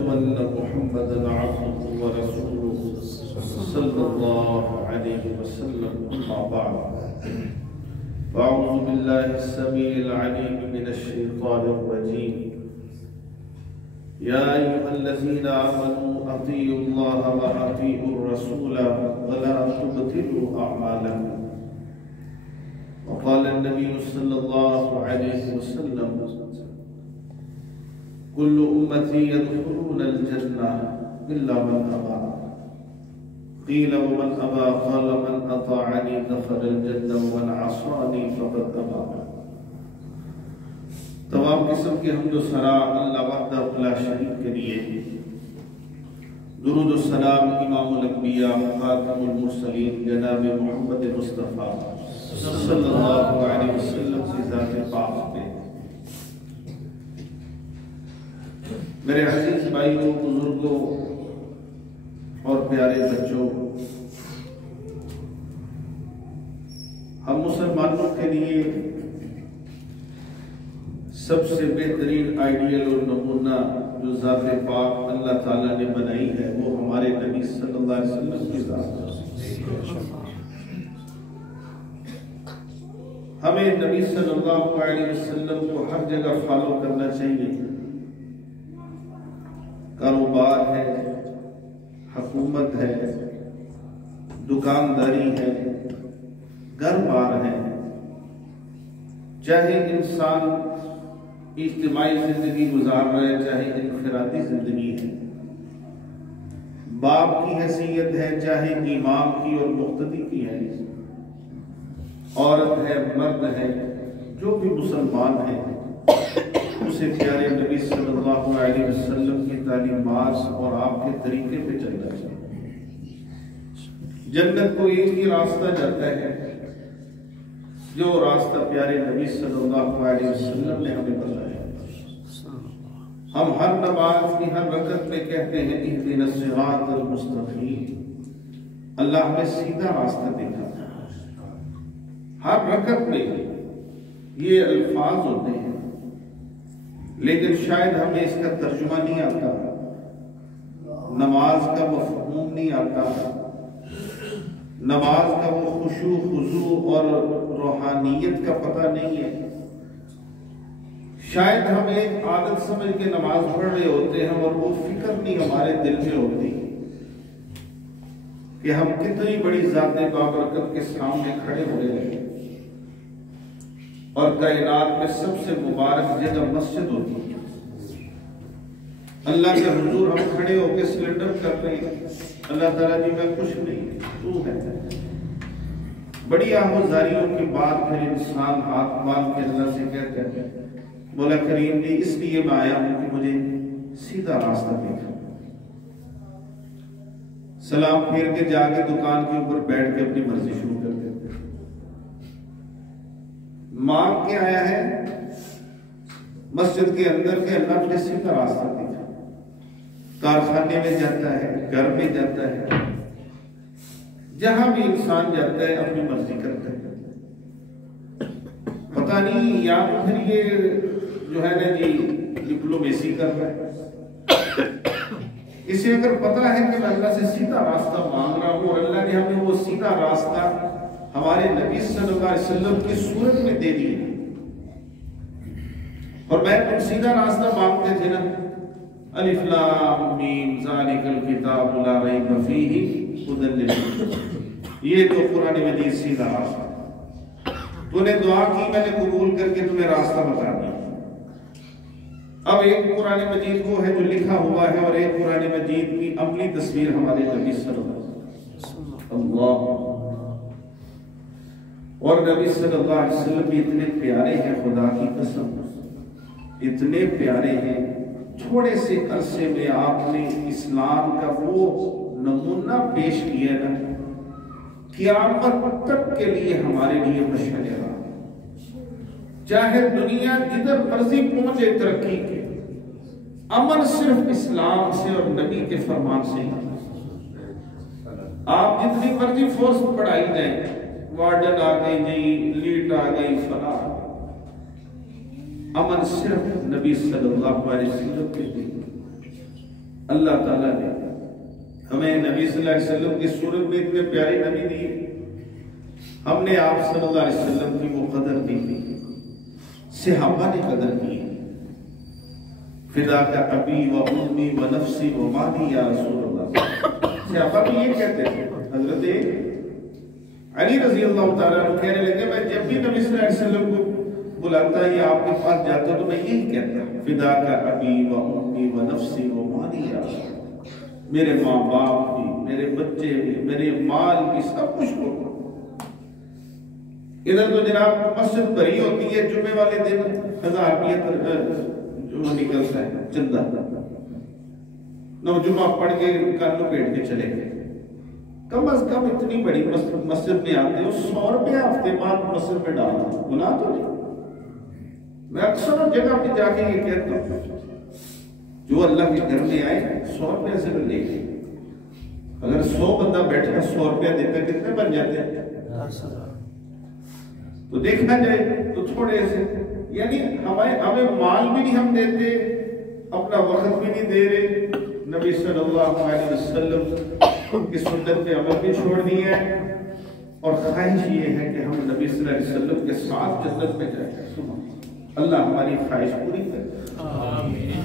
أن محمدا عبده ورسوله صلى الله عليه وسلم. أما بعد، فأعوذ بالله السميع العليم من الشيطان الرجيم. يا أيها الذين آمنوا أطيعوا الله وأطيعوا الرسول ولا تبطلوا أعمالكم. وقال النبي صلى الله عليه وسلم: كل أمتي يدخلون الجنة إلا من أبى. قيل ومن أبى؟ قال من أطاعني دخل الجنة ومن عصاني فقد أبى. تمام قسم کی حمد و ثنا اللہ وحدہ لا شریک کے لیے، درود و سلام امام الانبیاء خاتم المرسلین جناب محمد مصطفیٰ صلی اللہ علیہ وسلم کی ذات پاک پہ۔ میرے عزیز بھائیوں، بزرگوں اور پیارے بچوں، ہم مسلمانوں کے لیے سب سے بہترین آئیڈیل اور نمونہ جو ذات پاک اللہ تعالیٰ نے بنائی ہے وہ ہمارے نبی صلی اللہ علیہ وسلم کی ذات ہے۔ ہمیں نبی صلی اللہ علیہ وسلم کو ہر جگہ فالو کرنا چاہیے۔ کاروبار ہے، حکومت ہے، دکانداری ہے، گھر بار ہے، چاہے انسان اجتماعی زندگی گزار رہے ہیں چاہے انفرادی زندگی ہے، باپ کی حیثیت ہے چاہے امام کی اور مقتدی کی ہے، عورت ہے، مرد ہے، جو بھی مسلمان ہے اسے پیارے نبی صلی اللہ علیہ وسلم کی تعلیمات اور آپ کے طریقے پہ چلنا چاہیے۔ جنت کو ایک ہی راستہ جاتا ہے، جو راستہ پیارے نبی صلی اللہ علیہ وسلم نے ہمیں بتایا۔ ہم ہر نماز کی ہر رکعت میں کہتے ہیں اہدنا الصراط المستقیم، اللہ ہمیں سیدھا راستہ دکھاتا ہے۔ ہر رکعت میں یہ الفاظ ہوتے ہیں، لیکن شاید ہمیں اس کا ترجمہ نہیں آتا، نماز کا مفہوم نہیں آتا، نماز کا وہ خشوع خضوع اور روحانیت کا پتہ نہیں ہے۔ شاید ہم ایک عادت سمجھ کے نماز پڑھ رہے ہوتے ہیں اور وہ فکر نہیں ہمارے دل میں ہوتی کہ ہم کتنی بڑی ذات بابرکت کے سامنے کھڑے ہوئے ہیں، اور کائنات میں سب سے مبارک جگہ مسجد ہوتی ہے۔ اللہ کے حضور ہم کھڑے ہو کے سلنڈر کر رہے ہیں، اللہ تعالیٰ جی میں کچھ نہیں، تو ہے۔ بڑی آہوزاریوں کے بعد پھر انسان ہاتھ باندھ کے اللہ سے کہتے ہیں مولا کریم جی اس لیے میں آیا ہوں کہ مجھے سیدھا راستہ دکھا۔ سلام پھیر کے جا کے دکان کے اوپر بیٹھ کے اپنی مرضی شروع کر دیتے۔ مانگ کے آیا ہے مسجد کے اندر کے اللہ مجھے سیدھا راستہ دکھا۔ کارخانے میں جاتا ہے، گھر میں جاتا ہے، جہاں بھی انسان جاتا ہے اپنی مرضی کرتا ہے۔ پتہ نہیں یا پھر یہ جو ہے نا جی ڈپلومیسی کر رہا ہے، اسے اگر پتہ ہے کہ میں اللہ سے سیدھا راستہ مانگ رہا ہوں اور اللہ نے ہمیں وہ سیدھا راستہ ہمارے نبی صلی اللہ علیہ وسلم کی صورت میں دے دی، اور میں تم سیدھا راستہ مانگتے تھے نا، الف لام میم ذالک الکتاب لا ریب فیہ ھدی للمتقین، یہ تو قرآن مجید سیدھا راستہ۔ تو نے دعا کی، میں نے قبول کر کے تمہیں راستہ بتا دیا۔ اب ایک قرآن مجید وہ ہے جو لکھا ہوا ہے، اور ایک قرآن مجید کی عملی تصویر ہمارے نبی صلی اللہ علیہ وسلم۔ اور نبی صلی اللہ علیہ وسلم بھی اتنے پیارے ہیں، خدا کی قسم اتنے پیارے ہیں، تھوڑے سے عرصے میں آپ نے اسلام کا وہ نمونہ پیش کیا نا، قیامت تک کے لیے ہمارے لیے مشعل راہ۔ چاہے دنیا جدھر مرضی پہنچے ترقی کے، امن صرف اسلام سے اور نبی کے فرمان سے ہی۔ آپ جتنی مرضی فورس بڑھائی جائیں، وارڈن آ گئی جی، لیٹ آ گئی، فلاں، امن صرف نبی صلی اللہ علیہ وسلم کے دین۔ اللہ تعالیٰ نے ہمیں نبی صلی اللہ علیہ وسلم کی صورت میں اتنے پیارے نبی دیے، ہم نے آپ صلی اللہ علیہ وسلم کی وہ قدر دی تھی، صحابہ نے قدر کی، فداک ابی و امی و نفسی و مالی یا رسول اللہ۔ صحابہ بھی یہ کہتے تھے، حضرت علی رضی اللہ تعالیٰ عنہ کہنے لگے میں جب بھی نبی صلی اللہ علیہ وسلم کو بلاتا یا آپ کے پاس جاتا تو میں یہی کہتا ہوں، فداک ابی و امی و نفسی و مالی یا رسول اللہ، میرے ماں باپ بھی، میرے بچے بھی، میرے مال بھی، سب کچھ کو۔ ادھر تو جناب مسجد بھری ہوتی ہے، جمعے والے دن 1000 روپیہ جو نکلتا ہے چندہ، نو جمعہ پڑھ کے کان پیٹ کے چلے گئے، کم از کم اتنی بڑی مسجد میں آتے ہو 100 روپیہ ہفتے بعد مسجد میں ڈالنا گناہ تو نہیں۔ میں اکثر جگہ پہ جا کے یہ کہتا ہوں جو اللہ کے گھر میں آئے 100 روپیہ سے لے گئے، اگر 100 بندہ بیٹھا 100 روپیہ دیتا کتنے بن جاتے ہیں؟ تو دیکھنا جائے تو تھوڑے سے، یعنی ہمیں مال بھی نہیں ہم دیتے، اپنا وقت بھی نہیں دے رہے، نبی صلی اللہ علیہ وسلم کی سنت پہ عمل بھی چھوڑ دیا ہے، اور خواہش یہ ہے کہ ہم نبی صلی اللہ علیہ وسلم کے ساتھ جنت میں جائیں۔ اللہ ہماری خواہش پوری کرے آمین۔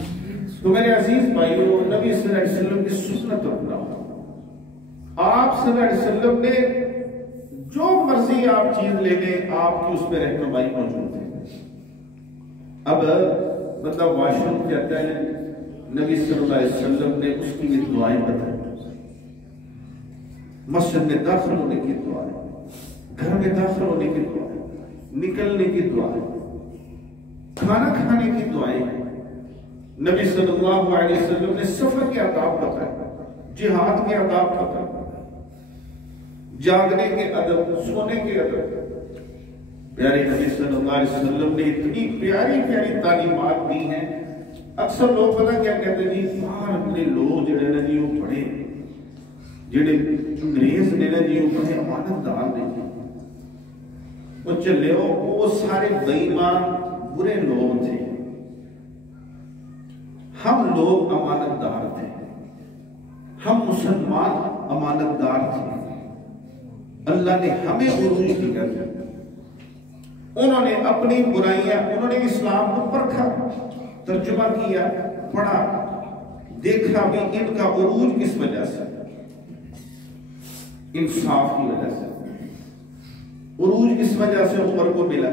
تو میرے عزیز بھائیو، نبی صلی اللہ علیہ وسلم کی سنت اپناؤ۔ آپ صلی اللہ علیہ وسلم نے جو مرضی آپ چیز لے لیں، آپ کی اس میں رہنمائی موجود ہے۔ اب بندہ واش روم کہتا ہے، نبی صلی اللہ علیہ وسلم نے اس کی یہ دعائیں بتائی، مسجد میں داخل ہونے کی دعائیں، گھر میں داخل ہونے کی دعائیں، نکلنے کی دعائیں، کھانا کھانے کی دعائیں۔ نبی صلی اللہ علیہ وسلم نے سفر کے آداب بتائے، جہاد کے آداب بتائے، جاگنے کے ادب، سونے کے ادب۔ پیارے نبی صلی اللہ علیہ وسلم نے اتنی پیاری پیاری تعلیمات دی ہیں۔ اکثر لوگ پتہ کیا کہتے ہیں، جی باہر اپنے لوگ جڑے نا جی وہ بڑے جڑے انگریز نے نا جی وہ بڑے امانت دار نے، وہ چلے وہ سارے بے ایمان برے لوگ تھے، ہم لوگ امانت دار تھے، ہم مسلمان امانت دار تھے، اللہ نے ہمیں عروج دیا، انہوں نے اپنی برائیاں، انہوں نے اسلام کو پرکھا، ترجمہ کیا، پڑھا، دیکھا بھی ان کا عروج کس وجہ سے، انصاف کی وجہ سے۔ عروج کس وجہ سے عمر کو ملا،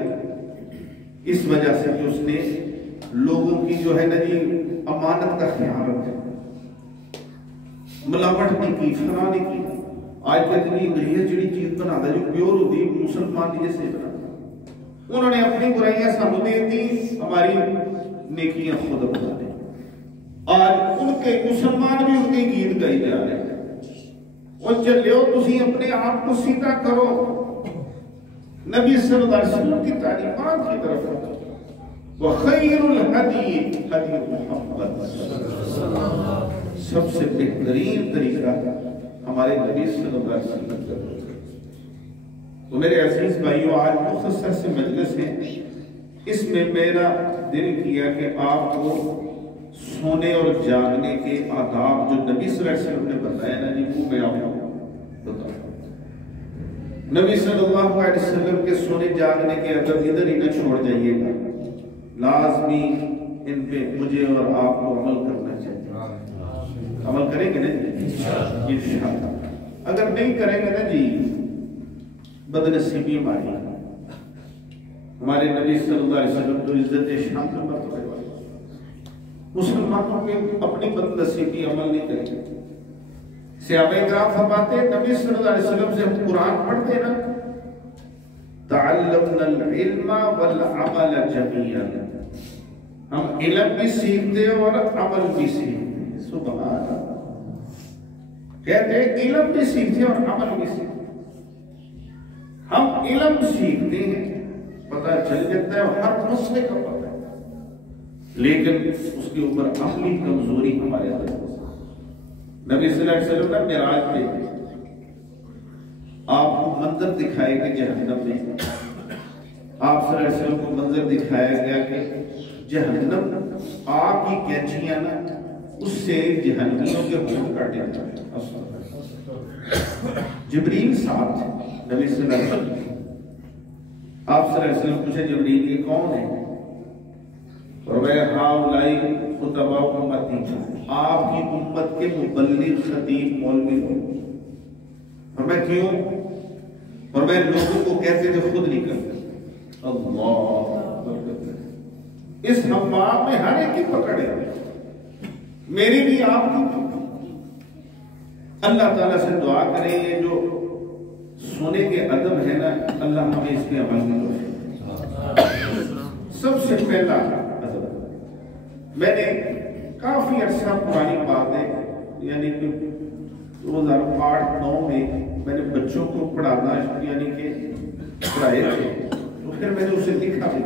اس وجہ سے کہ اس نے لوگوں کی جو ہے نا جی امانت کا خیال رکھا، ملاوٹ نہیں کی، فنا نہیں کی۔ آج کہتے ہیں انگریز جڑی چیز بنا دا جو پیور ہوتی مسلمان جیسے بنا، انہوں نے اپنی برائیاں سانو دے دی، ہماری نیکیاں خود بنا دیں۔ آج ان کے مسلمان بھی ان کے گیت گائی جا رہے ہیں، اور چلو تسی اپنے آپ کو سیدھا کرو، نبی صلی اللہ علیہ وسلم کی تعلیمات کی طرف وَخَيْرُ الْحَدِيثِ حدیث محمد، سب سے بہترین طریقہ ہمارے نبی صلی اللہ علیہ وسلم کا۔ تو میرے عزیز بھائیو، آج مختصر سے مجلس ہے، اس میں میرا دل کیا کہ آپ کو سونے اور جاگنے کے آداب جو نبی صلی اللہ علیہ وسلم نے بتایا نا جی، وہ میں آپ کو بتاؤں۔ نبی صلی اللہ علیہ وسلم کے سونے جاگنے کے ادب ادھر ہی نہ چھوڑ جائیے گا، لازمی ان پہ مجھے اور آپ کو عمل کرنا چاہیے۔ عمل کریں گے نا جی انشاءاللہ، اگر نہیں کریں گے نا جی بدنصیبی ہماری۔ ہمارے نبی صلی اللہ علیہ وسلم تو عزت شان کا مرتبہ والے، مسلمانوں کے اپنی بدنصیبی عمل نہیں کریں گے۔ صحابہ کرام فرماتے ہیں نبی صلی اللہ علیہ وسلم سے ہم قرآن پڑھتے نا، تعلمنا العلم والعمل جميعا، ہم علم بھی سیکھتے اور عمل بھی سیکھتے۔ سبحان اللہ، کہتے ہیں علم بھی سیکھتے اور عمل بھی سیکھتے۔ ہم علم سیکھتے ہیں، پتہ چل جاتا ہے ہر مسئلے کا پتہ ہے، لیکن اس کے اوپر عملی کمزوری ہمارے اندر ہے۔ نبی صلی اللہ علیہ وسلم نے معراج پہ آپ کو منظر دکھائے کہ جہنم میں، آپ صلی اللہ علیہ وسلم کو منظر دکھایا گیا کہ جہنم آگ کی کینچیاں نا اس سے جہنمیوں کے ہونٹ کاٹے جائیں۔ جبریل صاحب نبی صلی اللہ علیہ وسلم، آپ صلی اللہ علیہ وسلم پوچھے جبریل یہ کون ہے؟ فرمایا ہؤلاء خطباء امتی، آپ کی امت کے مبلغ خطیب مولوی ہوں۔ فرمایا کیوں؟ فرمایا لوگوں کو کہتے تھے خود نہیں کرتے۔ اللہ اس حمام میں ہر ایک کی پکڑ ہے، میری بھی آپ کی بھی۔ اللہ تعالیٰ سے دعا کریں یہ جو سونے کے ادب ہے نا، اللہ ہمیں اس پہ عمل میں دے۔ سب سے پہلا ادب، میں نے کافی عرصہ پرانی بات ہے، یعنی کہ 2008-9 میں میں نے بچوں کو پڑھانا یعنی کہ پڑھائے تھے، تو پھر میں نے اسے لکھا بھی،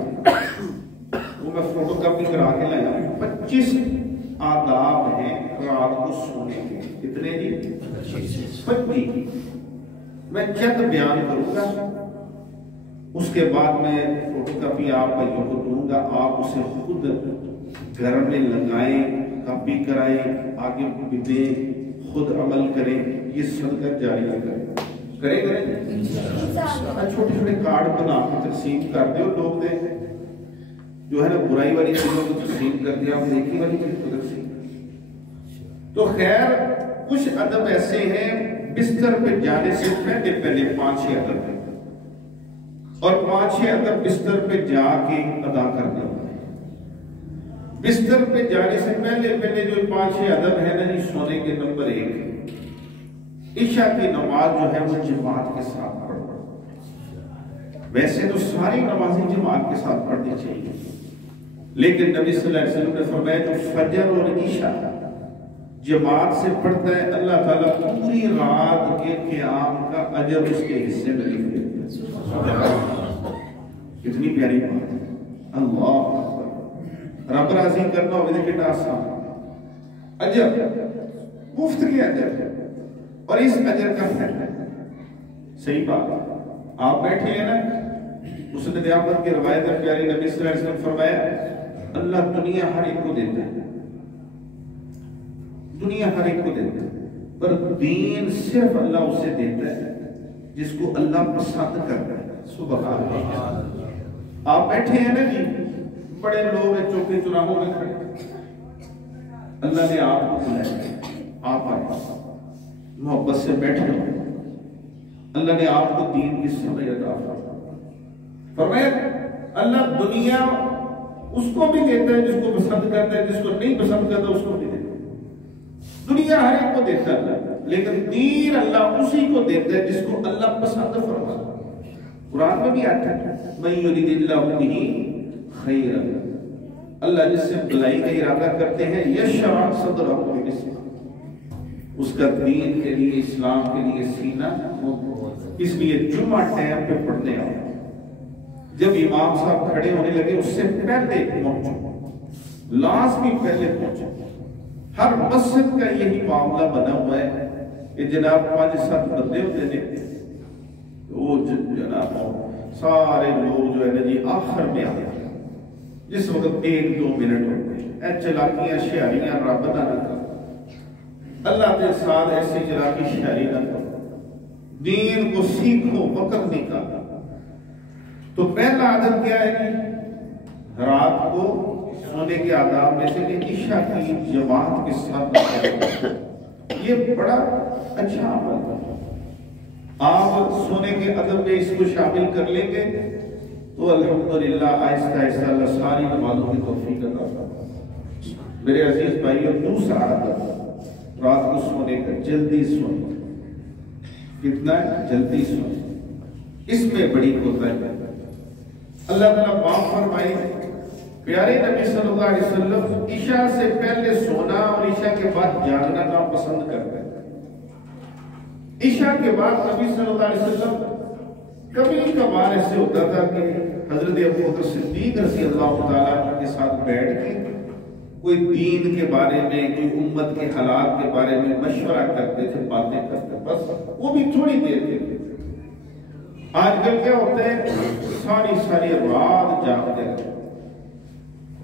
وہ میں فوٹو کاپی کرا کے لایا۔ 25 آداب ہیں رات کو سونے کے۔ کتنے جی؟ 25۔ میں چند بیان کروں گا، اس کے بعد میں فوٹو کاپی آپ بھائیوں کو دوں گا، آپ اسے خود گھر میں لگائیں، کاپی کرائیں، آگے دیں، خود عمل کریں، یہ صدقہ جاریہ کریں۔ کریں چھوٹے چھوٹے کارڈ بنا کے تقسیم کر دو، لوگ دیں جو ہے نا برائی والی چیزوں کو تقسیم کر دیا، آپ نیکی والی چیز کو تقسیم۔ تو خیر کچھ ادب ایسے ہیں بستر پہ جانے سے پہلے 5-6 ادب ہیں، اور 5-6 ادب بستر پہ جا کے ادا کرنا۔ بستر پہ جانے سے پہلے جو 5-6 ادب ہے نا جی، سونے کے نمبر 1، عشاء کی نماز جو ہے وہ جماعت کے ساتھ پڑھو۔ ویسے تو ساری نمازیں جماعت کے ساتھ پڑھنی چاہیے، لیکن نبی صلی اللہ علیہ وسلم نے فرمایا جو فجر اور عشاء جماعت سے پڑھتا ہے، اللہ تعالیٰ پوری رات کے قیام کا اجر اس کے حصے میں لکھ دیتا ہے۔ کتنی پیاری بات ہے، اللہ رب راضی کرنا ہو کتنا آسان، اجر مفت کی اجر ہے، اور اس اجر کا فائدہ ہے۔ صحیح بات، آپ بیٹھے ہیں نا، مسند احمد کی روایت ہے، پیارے نبی صلی اللہ علیہ وسلم فرمایا اللہ دنیا ہر ایک کو دیتا ہے، دنیا ہر ایک کو دیتا ہے، پر دین صرف اللہ اسے دیتا ہے جس کو اللہ پسند کرتا ہے۔ سبحان اللہ۔ آپ بیٹھے ہیں نا جی، بڑے لوگ ہیں چوکے چراہوں میں کھڑے، اللہ نے آپ کو بلایا، آپ آئے محبت سے بیٹھے ہو، اللہ نے آپ کو دین کی سمجھ عطا فرمایا۔ اللہ دنیا اس کو بھی دیتا ہے جس کو پسند کرتا ہے، جس کو نہیں پسند کرتا اس کو بھی دیتا ہے۔ دنیا ہر ایک کو دیتا ہے اللہ، لیکن دین اللہ اسی کو دیتا ہے جس کو اللہ پسند فرماتا ہے۔ قرآن میں بھی آتا ہے مَن یُرِدِ اللَّهُ بِهِ خَیْرًا، اللہ جس سے بھلائی کا ارادہ کرتے ہیں یشرح صدرہ للاسلام، اس کا دین کے لیے، اسلام کے لیے سینہ، اس لیے جمعہ ٹائم پہ پڑھنے آؤ۔ جب امام صاحب کھڑے ہونے لگے اس سے پہلے پہنچو، لازمی پہلے پہنچو۔ ہر مسجد کا یہی معاملہ بنا ہوا ہے کہ جناب 5-7 بندے ہوتے ہیں، وہ جناب سارے لوگ جو ہے نا جی آخر میں آتے ہیں، جس وقت 1-2 منٹ ہوتے ہیں، اے چلاکیاں شہریاں رب نہ کرو، اللہ کے ساتھ ایسی چلاکی شہری نہ کرو، دین کو سیکھو، وقت نکالو۔ تو پہلا عادت کیا ہے کہ رات کو سونے کے آداب میں سے کہ عشاء کی جماعت کے ساتھ، یہ بڑا اچھا عمل ہے۔ آپ سونے کے ادب میں اس کو شامل کر لیں گے تو الحمدللہ آہستہ آہستہ اللہ ساری نمازوں کی توفیق عطا فرمائے۔ میرے عزیز بھائیو، دوسرا عادت رات کو سونے کا، جلدی سونے۔ کتنا جلدی سونے، اس میں بڑی کوتاہی ہے۔ اللہ تعالیٰ معاف فرمائے، پیارے نبی صلی اللہ علیہ وسلم عشاء سے پہلے سونا اور عشاء کے بعد جاگنا ناپسند کرتے ہیں۔ عشاء کے بعد نبی صلی اللہ علیہ وسلم کبھی کبھار ایسے ہوتا تھا کہ حضرت ابوبکر صدیق رضی اللہ تعالیٰ کے ساتھ بیٹھ کے کوئی دین کے بارے میں، کوئی امت کے حالات کے بارے میں مشورہ کرتے تھے، باتیں کرتے، بس وہ بھی تھوڑی دیر کے لیے۔ آج کل کیا ہوتا ہے، ساری رات جاگتے رہتے،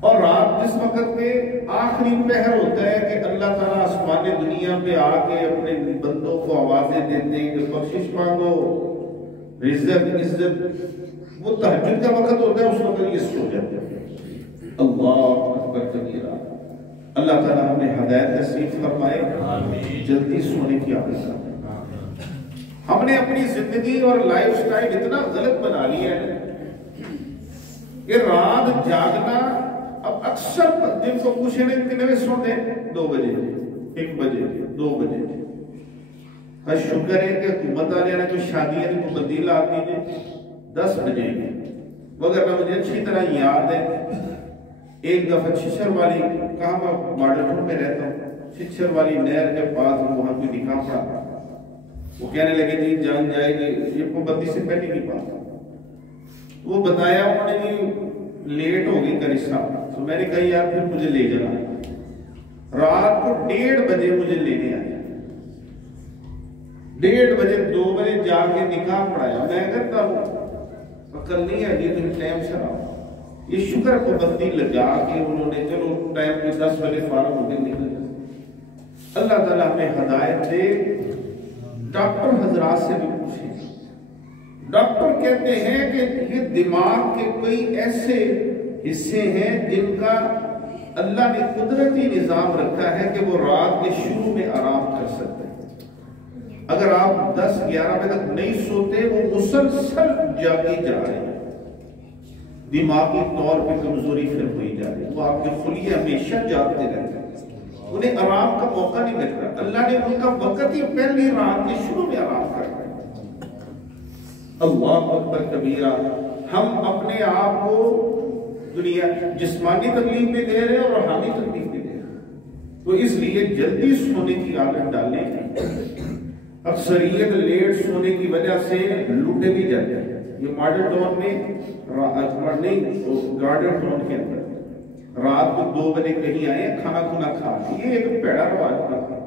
اور رات جس وقت کے آخری پہر ہوتا ہے کہ اللہ تعالیٰ آسمان دنیا پہ آ کے اپنے بندوں کو آوازیں دیتے ہیں کہ بخشش مانگو، عزت، وہ تہجد کا وقت ہوتا ہے، اس وقت یہ سو جاتے ہیں۔ اللہ اکبر کبیرہ۔ اللہ تعالیٰ ہمیں ہدایت نصیب فرمائے، جلدی سونے کی عادت ہے۔ ہم نے اپنی زندگی اور لائف سٹائل اتنا غلط بنا لیا ہے کہ رات جاگنا، اب اکثر جن کو پوچھے نہیں کتنے بجے سوتے ہیں، 2 بجے، 1 بجے، 2 بجے۔ شکر ہے کہ حکومت والے نے جو شادیاں کی پابندی لاتی ہے 10 بجے، مگر مجھے اچھی طرح یاد ہے ایک دفعہ چھچر والی، کہاں میں ماڈل ٹاؤن میں رہتا ہوں، چھچر والی نہر کے پاس وہاں پہ نکاح پڑا، وہ کہنے لگے جی جان جائے گی، یہ پابندی سے پہلے کی بات۔ وہ بتایا انہوں نے جی لیٹ ہو گئی کری صاحب، تو میں نے کہا یار پھر مجھے لے جانا۔ رات کو 1:30 بجے مجھے لینے آیا، 1:30 بجے 2 بجے جا کے نکاح پڑھایا۔ میں کہتا ہوں عقل نہیں ہے جی تم ٹائم سے آؤ۔ یہ شکر پابندی لگا کے انہوں نے چلو ٹائم کے 10 بجے فارغ ہو کے نکل جائے۔ اللہ تعالیٰ ہمیں ہدایت دے۔ ڈاکٹر حضرات سے بھی پوچھیں، ڈاکٹر کہتے ہیں کہ یہ دماغ کے کئی ایسے حصے ہیں جن کا اللہ نے قدرتی نظام رکھا ہے کہ وہ رات کے شروع میں آرام کر سکتے ہیں۔ اگر آپ 10-11 بجے تک نہیں سوتے، وہ مسلسل جاگی جا رہے ہیں، دماغی طور پہ کمزوری پھر ہوئی جا رہی ہے، وہ آپ کے خلیے ہمیشہ جاگتے رہتے ہیں، انہیں آرام کا موقع نہیں ملتا۔ اللہ نے ان کا وقت ہی پہلی رات کے شروع میں آرام کر رہا ہے۔ اللہ اکبر کبیرہ۔ ہم اپنے آپ کو دنیا جسمانی تکلیف بھی دے رہے ہیں اور روحانی تکلیف بھی دے رہے ہیں، تو اس لیے جلدی سونے کی عادت ڈالیں۔ اکثریت لیٹ سونے کی وجہ سے لوٹے بھی جاتے ہیں۔ یہ ماڈل ٹاؤن میں نہیں، گارڈن ٹاؤن کے اندر رات کو 2 بجے کہیں آئے کھانا کھا، یہ ایک پیڑا رواج تھا،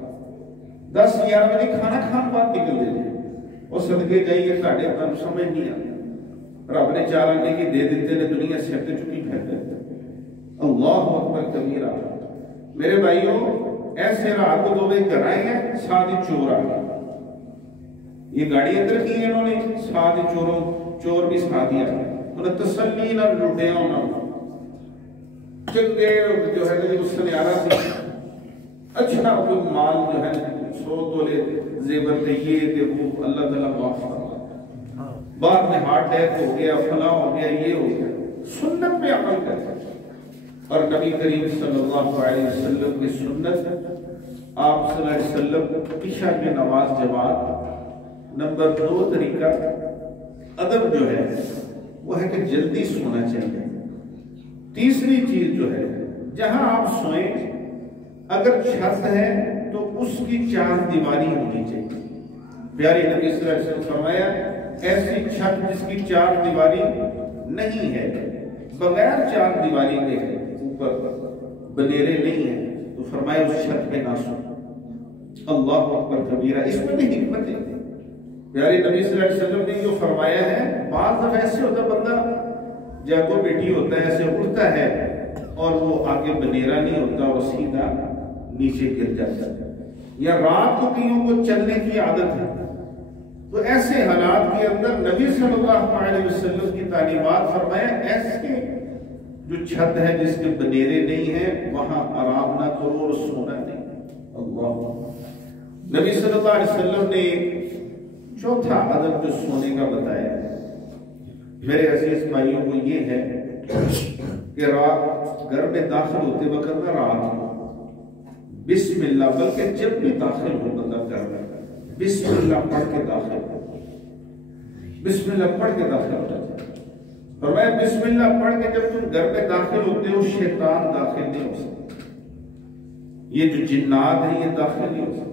10-11 بجے کھانا کھان بعد نکل دیتے اور صدقے جائیے ساڑھے اپنا سمجھ نہیں آتا۔ رب نے چالانے کی دے دیتے نے دنیا سے ہٹے چکی پھیلتے۔ اللہ اکبر کبیرہ۔ میرے بھائیوں، ایسے رات کو 2 بجے گھر آئے ہیں، ساتھ ہی چور آ گئے، یہ گاڑی اندر کی ہے انہوں نے، ساتھ ہی چور بھی ساتھ ہی آ گئے، انہیں تسلی نہ لوٹے انہوں نے چنگے جو ہے اس سنیارہ سے اچھا کوئی مال جو ہے 100 تولے زیور تھے، یہ کہ وہ اللہ تعالیٰ معاف فرمائے، بعد میں ہارٹ اٹیک ہو گیا، فلاں ہو گیا، یہ ہو گیا۔ سنت پہ عمل کرتے، اور نبی کریم صلی اللہ علیہ وسلم کی سنت، آپ صلی اللہ علیہ وسلم عشاء کی نماز جماعت۔ نمبر 2 طریقہ ادب جو ہے وہ ہے کہ جلدی سونا چاہیے۔ تیسری چیز جو ہے، جہاں آپ سوئیں اگر چھت ہے تو اس کی 4 دیواری ہونی چاہیے۔ پیارے نبی صلی اللہ علیہ وسلم فرمایا ایسی چھت جس کی 4 دیواری نہیں ہے، بغیر 4 دیواری کے اوپر بنیرے نہیں ہیں، تو فرمایا اس چھت پہ نہ سو۔ اللہ اکبر کبیرہ۔ اس میں بھی حکمت ہے۔ پیارے نبی صلی اللہ علیہ وسلم نے جو فرمایا ہے، بعض دفعہ ایسے ہوتا بندہ جاگو بیٹھی ہوتا ہے، ایسے اڑتا ہے اور وہ آگے بنیرا نہیں ہوتا اور سیدھا نیچے گر جاتا ہے، یا رات کو کئیوں کو چلنے کی عادت ہے، تو ایسے حالات کے اندر نبی صلی اللہ علیہ وسلم کی تعلیمات فرمایا ایسے جو چھت ہے جس کے بنیرے نہیں ہیں وہاں آرام نہ کرو اور سونا نہیں۔ اللہ نبی صلی اللہ علیہ وسلم نے چوتھا ادب جو سونے کا بتایا ہے میرے عزیز بھائیوں کو، یہ ہے کہ رات گھر میں داخل ہوتے وقت نہ رات کو بسم اللہ، بلکہ جب بھی داخل ہو بندہ گھر میں بسم اللہ پڑھ کے داخل ہو، بسم اللہ پڑھ کے داخل ہو جاتا ہے۔ اور میں بسم اللہ پڑھ کے جب تم گھر میں داخل ہوتے ہو شیطان داخل نہیں ہو سکتا، یہ جو جنات ہیں یہ داخل نہیں ہو سکتا۔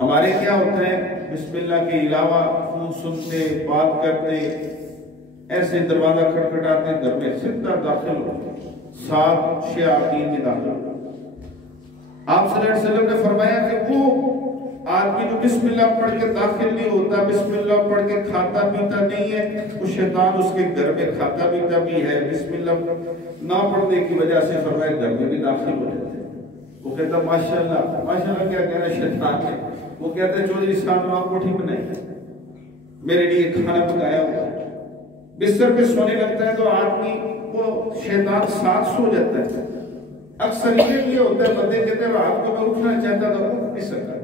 ہمارے کیا ہوتا ہے، بسم اللہ کے علاوہ خون سنتے، بات کرتے، ایسے دروازہ کھٹکھٹاتے گھر میں سیدھا داخل ہوتے، 7 شیاطین بھی داخل ہوتے۔ آپ صلی اللہ علیہ وسلم نے فرمایا کہ وہ آدمی جو بسم اللہ پڑھ کے داخل نہیں ہوتا، بسم اللہ پڑھ کے کھاتا پیتا نہیں ہے، وہ شیطان اس کے گھر میں کھاتا پیتا بھی ہے، بسم اللہ نہ پڑھنے کی وجہ سے فرمایا گھر میں بھی داخل ہو جاتے ہیں۔ وہ کہتا ماشاءاللہ ماشاءاللہ کیا کہہ رہا ہے شیطان ہے، وہ کہتا ہے چودھری صاحب نے آپ کو ٹھیک بنائی، میرے لیے کھانا پکایا ہوا ہے۔ بستر پہ سونے لگتا ہے تو آدمی کو شیطان ساتھ سو جاتا ہے۔ اکثر یہ ہوتا ہے بندے کہتے ہیں رات کو میں اٹھنا چاہتا تھا اٹھ نہیں سکتا،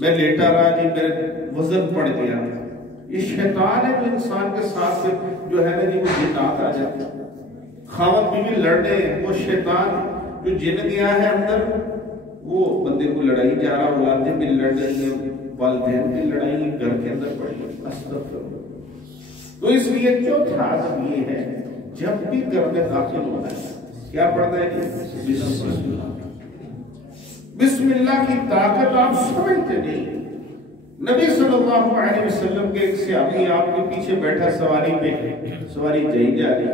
میں لیٹا رہا جی میرے وزن پڑ گیا۔ یہ شیطان ہے جو انسان کے ساتھ جو ہے نا جی وہ جنات آ جاتے ہیں، خاوند بیوی لڑنے، وہ شیطان جو جن گیا ہے اندر وہ بندے کو لڑائی جا رہا، اولادیں بھی لڑ رہی ہیں، والدین بھی لڑائی گھر کے اندر پڑی۔ تو اس لیے چوتھا عزم یہ ہے جب بھی گھر میں داخل ہونا ہے کیا پڑھنا ہے؟ بسم اللہ۔ بسم اللہ کی طاقت آپ سمجھتے نہیں۔ نبی صلی اللہ علیہ وسلم کے ایک صحابی آپ کے پیچھے بیٹھا سواری پہ، سواری جائی جا رہی،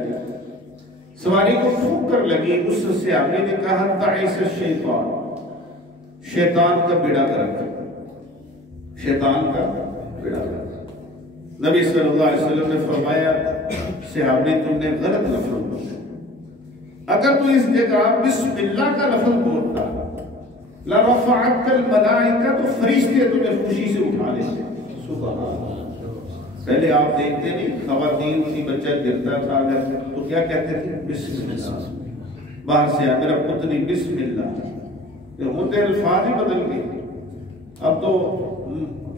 سواری کو ٹھوکر لگی، اس صحابی نے کہا تعیس الشیطان، شیطان کا بیڑا گرک، شیطان کا بیڑا گرک۔ نبی صلی اللہ علیہ وسلم نے فرمایا صحابی تم نے غلط لفظ بولا، اگر تو اس جگہ بسم اللہ کا لفظ بولتا لرفعتک الملائکہ، تو فرشتے تمہیں خوشی سے اٹھا لیتے۔ سبحان اللہ۔ پہلے آپ دیکھتے نہیں خواتین کی بچہ گرتا تھا اگر تو کیا کہتے تھے؟ بسم اللہ۔ باہر سے آ میرا پتری بسم اللہ، ہوتے الفاظ ہی بدل گئے۔ اب تو